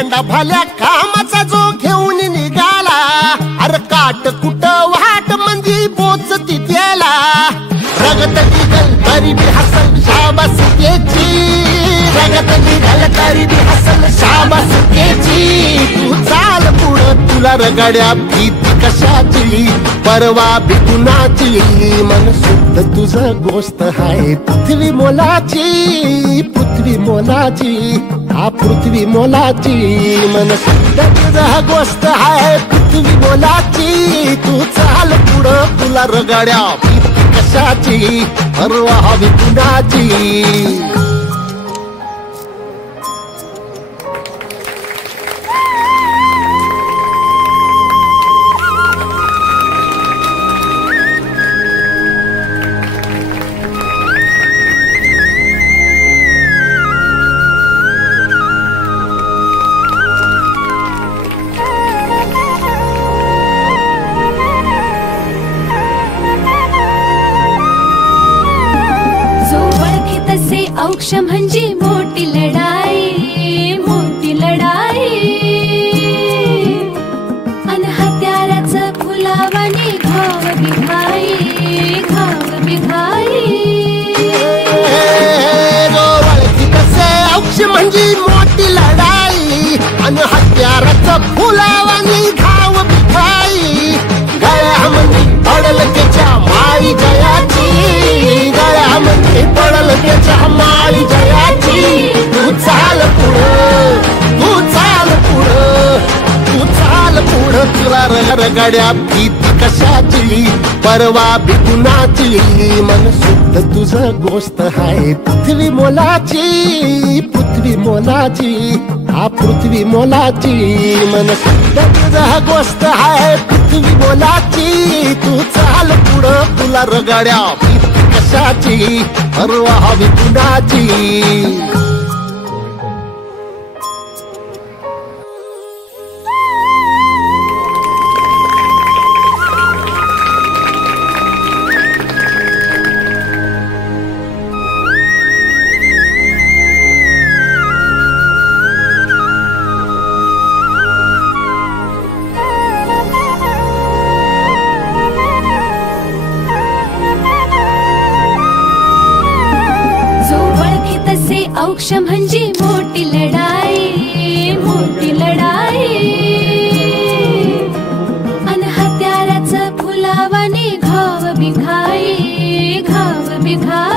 मेंढा भाल्या कामाचा जो घेऊन निघाला, अरे काट कुट वाट म्हणजे पोचती त्याला, रगत निघल तरी बी हसल शाबास त्याची, रगत निघल तरी बी हसल शाबास त्याची। तू चाल पुढं तुला रगड्या भीती कशाची, परवा भी कुणाची, मन शुद्ध तुझं गोष्ट हाय पृथ्वी मोलाची, पृथ्वी मोलाची, हा पृथ्वी मोलाची, मन शुद्ध तुझं गोष्ट हाय पृथ्वी मोलाची। तू चाल पुढं तुला रगड्या भीती कशाची, परवा भी कुणाची। औक्ष म्हणजे मोठी लढाई, मोठी लढाई, अन हत्याराचं फुलावानी घाव बिघाई, घाव बिघाई। औक्ष म्हणजे मोठी लढाई, अन हत्याराचं फुलावानी घाव बिघाई, गळ्यामध्ये पडल त्याच्या माई जयाची, गळ्यामध्ये पडल त्याच्या माई जयाची। तू चाल पुढं, तू चाल पुढं, तू चाल पुढं तुला रगड्या भीती कशाची, परवा भी कुणाची, मन शुद्ध तुझं गोष्ट हाय पृथ्वी मोलाची, पृथ्वी मोलाची, हा पृथ्वी मोलाची, मन शुद्ध तुझं गोष्ट हाय पृथ्वी मोलाची। तू चाल पुढं तुला रगड्या भीती कशाची, परवा हवी कुणाची। औक्ष म्हणजे मोठी लढाई, मोठी लढाई, अन हत्याराचं फुलावानी घाव बिघाई, घाव बिघाई।